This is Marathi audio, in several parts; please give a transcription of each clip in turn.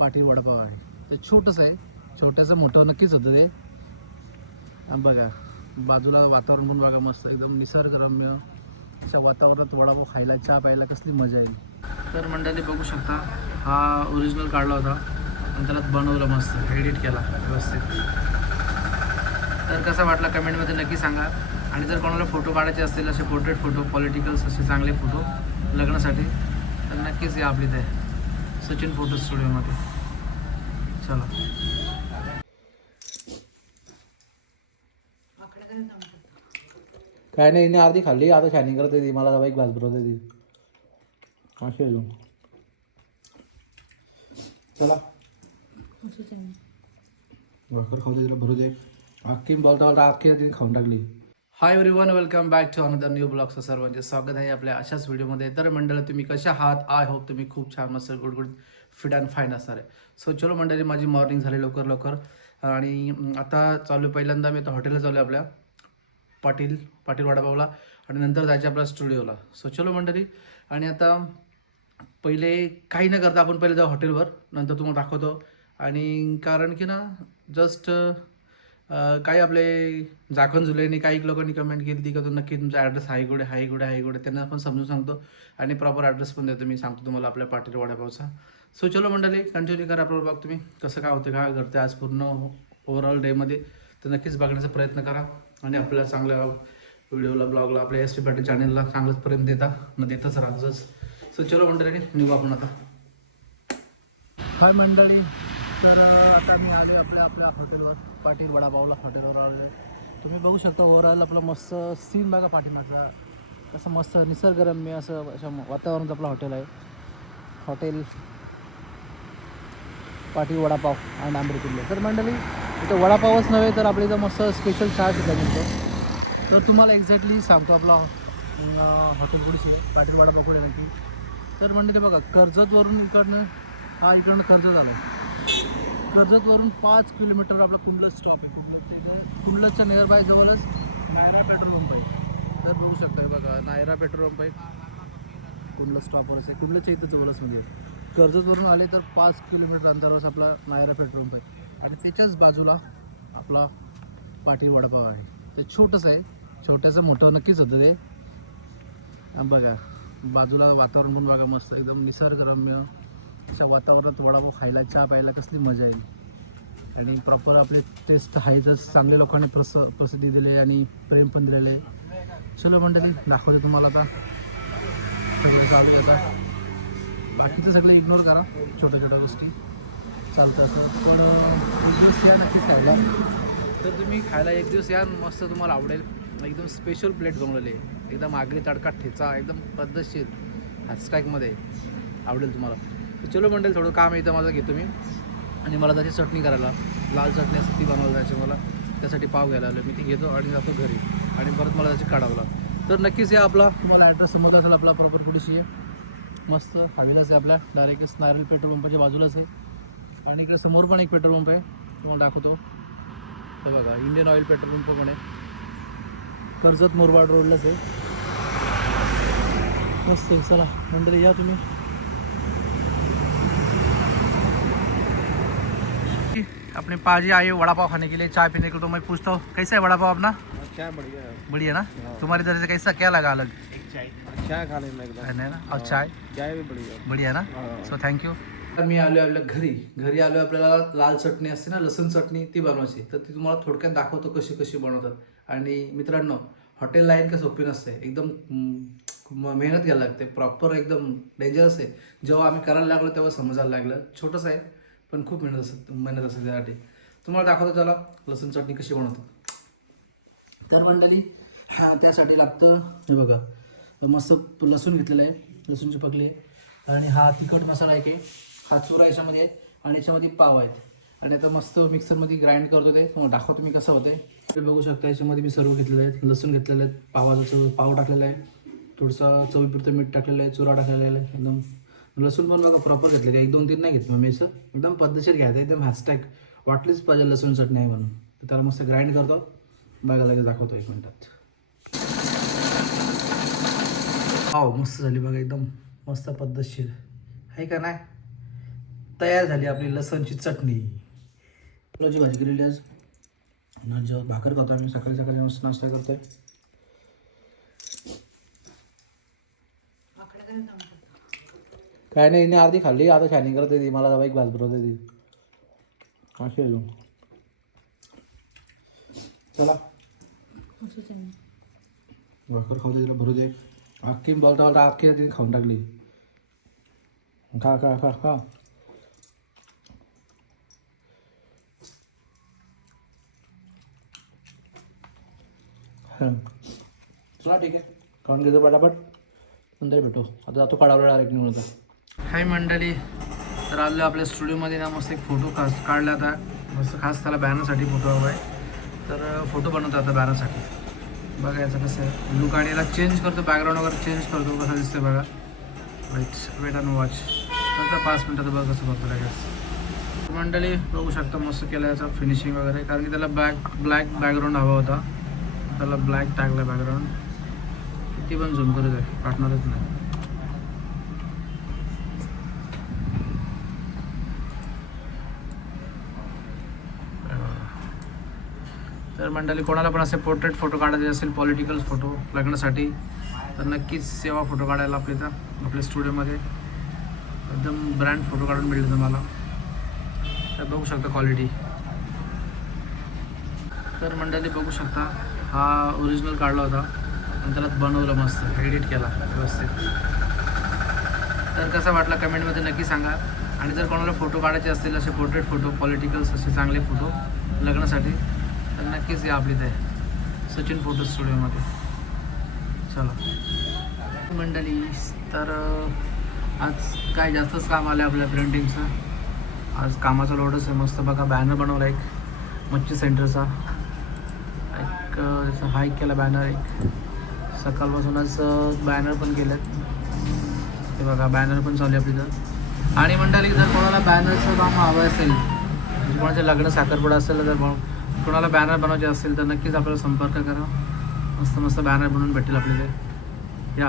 पाटील वडापाव आहे. ते छोटंसं आहे, छोट्याचं मोठं नक्कीच होतं ते. बघा बाजूला वातावरण पण बघा मस्त एकदम निसर्गरम्य. अशा वातावरणात वडापाव खायला चहा प्यायला कसली मजा येईल. तर मंडळी बघू शकता हा ओरिजिनल काढला होता आणि त्याला बनवलं मस्त एडिट केला व्यवस्थित. तर कसा वाटला कमेंटमध्ये नक्की सांगा. आणि जर कोणाला फोटो काढायचे असतील असे पोर्ट्रेट फोटो पॉलिटिकल्स असे चांगले फोटो लग्नासाठी तर नक्कीच या आपली ते सचिन फोटो स्टुडिओमध्ये. चला काय नाही, अर्धी खाल्ली आता शायनिंग करत होती मला एक ग्लास भरवत होती असे. चला भाकर खाऊ दे भरू दे. अख्खी बोलता अख्खी खाऊन टाकली. Hi everyone, welcome back to another new ब्लॉगचं सर्वांचे स्वागत आहे आपल्या अशाच व्हिडिओमध्ये. तर मंडळी तुम्ही कशा आहात? आय होप तुम्ही खूप छान मस्त गुड फिट अँड फाईन असणार आहे. सो चलो मंडळी, माझी मॉर्निंग झाली लवकर आणि आता चालू पहिल्यांदा मी आता हॉटेलला चालू आहे आपल्या पाटील वडापावला आणि नंतर जायचे आपल्या स्टुडिओला. सो चलो मंडळी, आणि आता पहिले काही न करता आपण पहिले जाऊ हॉटेलवर, नंतर तुम्हाला दाखवतो. आणि कारण की ना जस्ट काही आपले झाकण झुलेने काही लोकांनी कमेंट केली ती का तो नक्की तुमचा ॲड्रेस हाय कुठे त्यांना पण समजून सांगतो आणि प्रॉपर ॲड्रेस पण देतो. मी सांगतो तुम्हाला आपल्या पाटील वडापावचा. सो चलो मंडळी, कंटिन्यू करा आपलं बघ तुम्ही कसं काय होतं काय करते आज पूर्ण ओव्हरऑल डेमध्ये. तर नक्कीच बघण्याचा प्रयत्न करा आणि आपल्या चांगल्या व्हिडिओला ब्लॉगला आपल्या एस पी पाटील चॅनलला चांगलंचपर्यंत देतच राहतोच. सो चलो मंडळी, निघू आपण आता. हाय मंडळी, तर आता मी आले आपल्या हॉटेलवर पाटील वडापावला हॉटेलवर आले. तुम्ही बघू शकता ओव्हरऑल आपलं मस्त सीन बघा पाठीमागचा, असं मस्त निसर्गरम्य असं अशा वातावरणाचं आपलं हॉटेल आहे. हॉटेल पाटील वडापाव आणि आंबेरी किल्ले. तर मंडळी इथं वडापावच नव्हे तर आपल्या इथं मस्त स्पेशल चहा सुद्धा मिळतो. तर तुम्हाला एक्झॅक्टली सांगतो आपला हॉटेल कुठे आहे, पाटील वडापाव कुठे नक्की. तर मंडळी बघा कर्जतवरून इकडनं कर्जत आलं. कर्जतवरून 5 किलोमीटर आपला कुंडलज स्टॉप आहे. कुंडलजच्या नियर बाय जवळच नायरा पेट्रोल पंप आहे. तर बघू शकता बघा नायरा पेट्रोल पंप आहे, कुंडलज स्टॉपवरच आहे. कुंडलजच्या इथं जवळच म्हणजे कर्जतवरून आले तर 5 किलोमीटर अंतरावरच आपला नायरा पेट्रोल पंप आहे. आणि त्याच्याच बाजूला आपला पाटील वडापाव आहे. ते छोटंसं आहे, छोट्याचं मोठं नक्कीच होतं ते. बघा बाजूला वातावरण पण बघा मस्त एकदम निसर्गरम्य. अशा वातावरणात वडापाव खायला चहा प्यायला कसली मजा येईल. आणि प्रॉपर आपले टेस्ट आहेतच, चांगल्या लोकांनी प्रसिद्धी दिली आणि प्रेम पण दिलेले आहे. चलो मंडळी दाखवते तुम्हाला आता सगळं चालू आहे. आता बाकीचं सगळं इग्नोर करा, छोट्या गोष्टी चालतं असं. पण एक दिवस या नक्कीच खायला. तर तुम्ही खायला एक दिवस या, मस्त तुम्हाला आवडेल. एकदम स्पेशल प्लेट बनवलेली आहे, एकदम आगरी तडका ठेचा एकदम पद्धतशीर हॅशटॅगमध्ये आवडेल तुम्हाला. चलो मंडळी, थोडं काम येतं माझं घेतो मी. आणि मला त्याची चटणी करायला, लाल चटणी असते ती बनवायला जायची मला, त्यासाठी पाव घ्यायला आलो मी. ती घेतो आणि जातो घरी आणि परत मला त्याची काढावं. तर नक्कीच या आपला तुम्हाला ॲड्रेस समजला असेल आपला प्रॉपर कुठेशी आहे. मस्त हवेलाच आहे आपल्या, डायरेक्ट नारळ पेट्रोल पंपाच्या बाजूलाच आहे. आणि इकडे समोर पण एक पेट्रोल पंप आहे, तुम्हाला दाखवतो. तर बघा इंडियन ऑइल पेट्रोल पंप पण आहे, कर्जत मोरबाड रोडलाच आहे. मस्त आहे. चला मंडळी या तुम्ही. अपने पाजी आए वड़ा पाव खाने के लिए, चाय पीने के लिए. तो मैं पूछता हूँ कैसा है वड़ा पाव अपना? क्या बढ़िया है, बढ़िया ना? तुम्हारी तरह से कैसा क्या लगा अलग? एक चाय खाने में एकदम है ना? और चाय भी बढ़िया बढ़िया ना? So thank you. तर मी आलो आपल्या घरी आलो. आपल्याला लाल चटणी असते ना, लसूण चटणी, ती बनवायची. तर ती तुम्हाला थोडक्यात दाखवतो कशी बनवतात. आणि मित्रांनो, हॉटेल लाईन का सोपी नसते, एकदम मेहनत घ्यायला लागते, प्रॉपर एकदम डेंजरस आहे. जेव्हा आम्ही करायला लागलो तेव्हा समजायला लागलं. छोटंसं आहे पण खूप मेहनत असते त्यासाठी. तुम्हाला दाखवतो त्याला लसूण चटणी कशी बनवतो. तर मंडळी त्यासाठी लागतं हे बघा, मस्त लसूण घेतलेलं आहे, लसूणची पकली आहे. आणि हा तिखट मसाला आहे की हा चुरा याच्यामध्ये आहे आणि याच्यामध्ये पाव आहेत. आणि आता मस्त मिक्सरमध्ये ग्राइंड करतो ते, तुम्हाला दाखवतो मी कसं होतं. ते बघू शकता याच्यामध्ये मी सर्व घेतलेलं आहे, लसूण घेतलेलं आहे, पाव टाकलेला आहे, थोडंसं चवीपुरतं मीठ टाकलेलं आहे, चुरा टाकलेला आहे. एकदम लसूण पण बघा प्रॉपर घेतलेलं आहे, 1-2-3 नाही घेतलं मी असं, एकदम पद्धतशीर घ्यायचं. एकदम हॅशटॅग वाटलीच पाहिजे लसूण चटणी आहे म्हणून. तर त्याला मस्त ग्राइंड करतो, बघा लगेच दाखवतो 1 मिनिटात. हो मस्त झाली बघा, एकदम मस्त पद्धतशीर आहे का नाही. तयार झाली आपली लसणची चटणी. फुलाची भाजी केलेली आज. आणि आज भाकर खातो आम्ही सकाळी सकाळी मस्त नाश्ता करतोय. काय नाही, अर्धी खाल्ली, आता शायनिंग करत ती मला एक ग्लास भरवते ती अशी आहे. चला भाकर खाऊ दे, तिला भरू दे. अख्खी बोलता अख्खी तिने खाऊन टाकली. खा खा खा खा. चला ठीक आहे, खाऊन घेतो पटापट, नंतर भेटू. आता जातो काढावला डायरेक्ट निघून होता. हाय मंडळी, तर आलो आपल्या स्टुडिओमध्ये ना, मस्त एक फोटो काढला आता. मस्त खास त्याला बॅनरसाठी फोटो हवा आहे, तर फोटो बनवतो आता बॅनरसाठी. बघा याचं कसं आहे लुक, आणि याला चेंज करतो, बॅकग्राऊंड वगैरे चेंज करतो, कसं दिसतं बघा. वेट अँड वॉच तर 5 मिनटात बघा कसं करतो लगेच. मंडळी बघू शकता मस्त केलं याचं फिनिशिंग वगैरे, कारण की त्याला ब्लॅक बॅकग्राऊंड हवा होता, त्याला ब्लॅक टाकलं बॅकग्राऊंड. किती पण झूम करू दे, काटणारच नाही. तर मंडळी कोणाला पण असे पोर्ट्रेट फोटो काढायचे असेल, पॉलिटिकल फोटो लग्नासाठी, तर नक्कीच सेवा फोटो काढायला आपल्या स्टुडिओमध्ये एकदम ब्रँड फोटो काढून मिळेल तुम्हाला. तर बघू शकता क्वालिटी. तर मंडळी बघू शकता हा ओरिजिनल काढला होता आणि त्याला बनवलं मस्त, एडिट केला व्यवस्थित. तर कसा वाटला कमेंटमध्ये नक्की सांगा. आणि जर कोणाला फोटो काढायचे असतील असे पोर्ट्रेट फोटो, पॉलिटिकल्स असे चांगले फोटो लग्नासाठी, तर नक्कीच या आपली ते सचिन फोटो स्टुडिओमध्ये. चला मंडळी, तर आज काय जास्तच काम आलं आपल्या प्रिंटिंगचं. आज कामाचा लोडच आहे. मस्त बघा बॅनर बनवला एक मच्छी सेंटरचा, एक जसं हाईक केला बॅनर, एक सकाळपासूनच बॅनर पण केलेत. ते बघा बॅनर पण चालू आहे आपली तर. आणि मंडळी जर कोणाला बॅनरचं काम हवं असेल, म्हणजे कोणाचे लग्न साखरपुडा असेल, तर कोणाला बॅनर बनवायचे असतील तर नक्कीच आपल्याला संपर्क करा. मस्त मस्त बॅनर बनवून भेटेल आपल्याला. या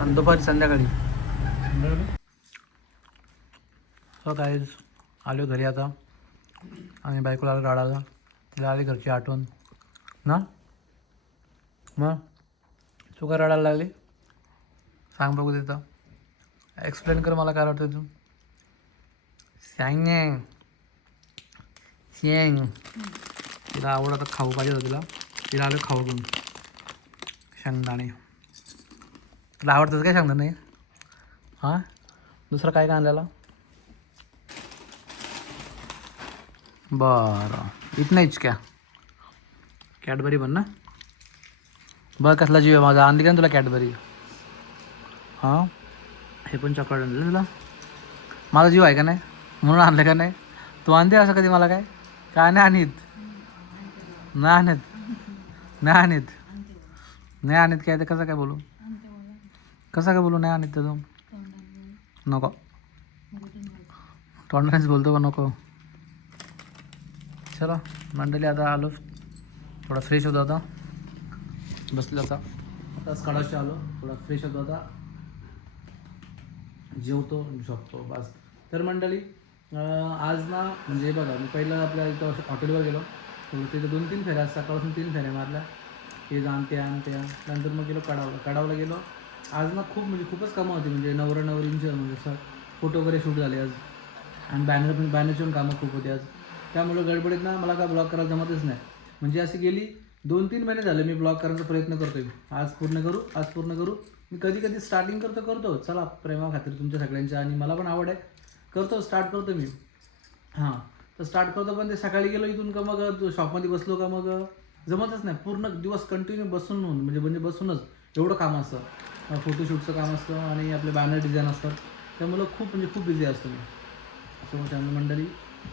आणि दुपारी संध्याकाळी. हो काय आलो घरी आता, आणि बायकोला आलं राडायला. तिला आली घरची आठवण ना. मग तू काय रडायला लागली, सांग बघू तिथं. एक्सप्लेन कर मला काय वाटतं तू. सांग तिला आवड आता खाऊ पाहिजे होतं तिला आलो खाऊ घेऊन. शेंगदाणे तुला आवडतं काय शेंगदाणे? हां दुसरं काय आणलेलं? बरं इथनंच क्या कॅडबरी पण ना. बघ कसला जीव आहे माझा, आणली का तुला कॅडबरी? हां हे पण चॉकलेट आणलं तुला. माझा जीव आहे का नाही म्हणून आणलं का नाही? तू आणते असं कधी मला काय काय नाही आणत, नाही आणत काय तर कसं काय बोलू, कसं काय बोलू नाही आणत तर तू. नको तोंडानेच बोलतो का नको. चला मंडळी आता आलो, थोडा फ्रेश होता आता, बसलो आता. आताच काढायचे आलो, थोडा फ्रेश होतो आता, जेवतो झोपतो बस. तर मंडळी आज ना म्हणजे बघा मी पहिलं आपल्या इथं हॉटेलवर गेलो, तर तिथं 2-3 फेऱ्या, सकाळपासून 3 फेऱ्या मारल्या. हे जाण ते आण ते आण. नंतर मग गेलो काढावला गेलो. आज ना खूपच कामं होती, म्हणजे नवरा नवरींचे म्हणजे असं फोटो वगैरे शूट झाले आज, आणि बॅनरची पण कामं खूप होती आज. त्यामुळे गडबडीत ना मला काय ब्लॉग करायला जमतच नाही. म्हणजे अशी गेली 2-3 महिने झाले मी ब्लॉग करायचा प्रयत्न करतोय. आज पूर्ण करू. मी कधी स्टार्टिंग करतो चला प्रेमा खातीर तुमच्या सगळ्यांच्या, आणि मला पण आवड आहे, स्टार्ट करतो मी. हां तर स्टार्ट करतो, पण ते सकाळी गेलो इथून का मग शॉपमध्ये बसलो का मग जमतच नाही. पूर्ण दिवस कंटिन्यू म्हणजे बसूनच एवढं काम असतं, फोटोशूटचं काम असतं आणि आपले बॅनर डिझाईन असतात. त्यामुळं खूप बिझी असतो मी. असं त्यामुळे मंडळी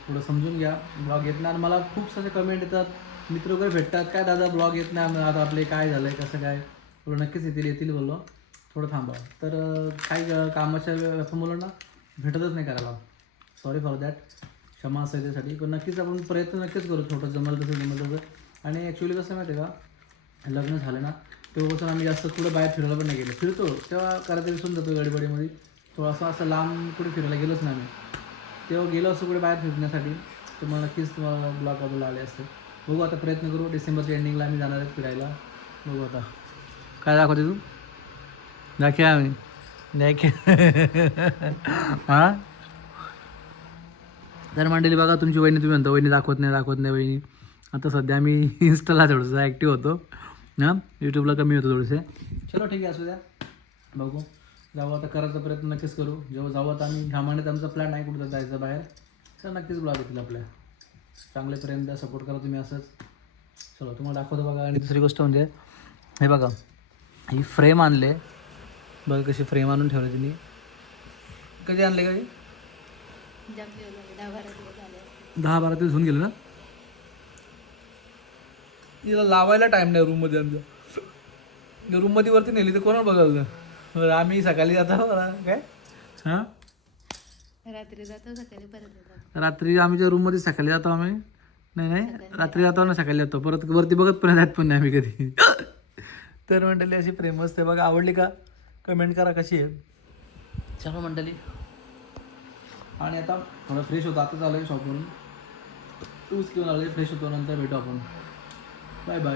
थोडं समजून घ्या, ब्लॉग येत नाही. आणि मला खूप सारे कमेंट येतात, मित्र वगैरे भेटतात, काय दादा ब्लॉग येत नाही आता आपले, काय झालं आहे कसं काय. थोडं नक्कीच येतील बोललो, थोडं थांबा. तर काही कामाच्या मुलांना भेटतच नाही करायला, सॉरी फॉर दॅट, क्षमा असेल त्यासाठी. पण नक्कीच आपण प्रयत्न नक्कीच करू, छोटं जमलं तसं. आणि ॲक्च्युली कसं माहिती आहे का, लग्न झालं ना तेव्हापासून आम्ही जास्त कुठं बाहेर फिरायला पण नाही गेलो. फिरतो तेव्हा करायचं विसरून जातो गडबडीमध्ये. थोडंसं असं लांब कुठे फिरायला गेलोच नाही आम्ही. तेव्हा गेलो असं कुठे बाहेर फिरण्यासाठी तर मला नक्कीच तुम्हाला ब्लॉग बघायला आले असते. बघू आता प्रयत्न करू. डिसेंबरच्या एंडिंगला आम्ही जाणार आहेत फिरायला. बघू आता काय दाखवते तू दाखव आम्ही हां तर मंडळी बघा तुमची वहिनी तुम्ही म्हणता वहिनी दाखवत नाही वहिनी. आता सध्या मी इन्स्टाला थोडंसं ॲक्टिव्ह होतो हां यूट्यूबला कमी होतो थोडेसे. चलो ठीक आहे असू द्या बघू जाऊ आता करायचा प्रयत्न नक्कीच करू. जेव्हा जाऊ आता आम्ही ह्या महिन्यात आमचा प्लॅन आहे कुठं जायचं बाहेर तर नक्कीच ब्लॉग येतील आपल्या. चांगलेपर्यंत सपोर्ट करा तुम्ही असंच. चलो तुम्हाला दाखवतो बघा. आणि दुसरी गोष्ट म्हणजे हे बघा ही फ्रेम आणले बघा कशी फ्रेम आणून ठेवली तिने. कधी आणले कधी 10-12 दिवस होऊन गेले ना. तिला लावायला टाईम नाही रूममध्ये आमच्या. रूममध्ये वरती नेली तर कोणाला बघायचं. आम्ही सकाळी जातो काय हां रात्री जातो सकाळी परत येतो. रात्री आम्ही रूममध्ये सकाळी जातो आम्ही. नाही रात्री जातो ना सकाळी जातो परत वरती बघत पण जात पण नाही आम्ही कधी. तर मंडळी अशी फ्रेम असते बघा. आवडली का कमेंट करा कशी आहे. चलो मंडळी आणि आता थोडं फ्रेश होतो. आता चालू आहे शॉपवरून टूज घेऊन आलो फ्रेश होतो. नंतर भेटू आपण. Bye bye.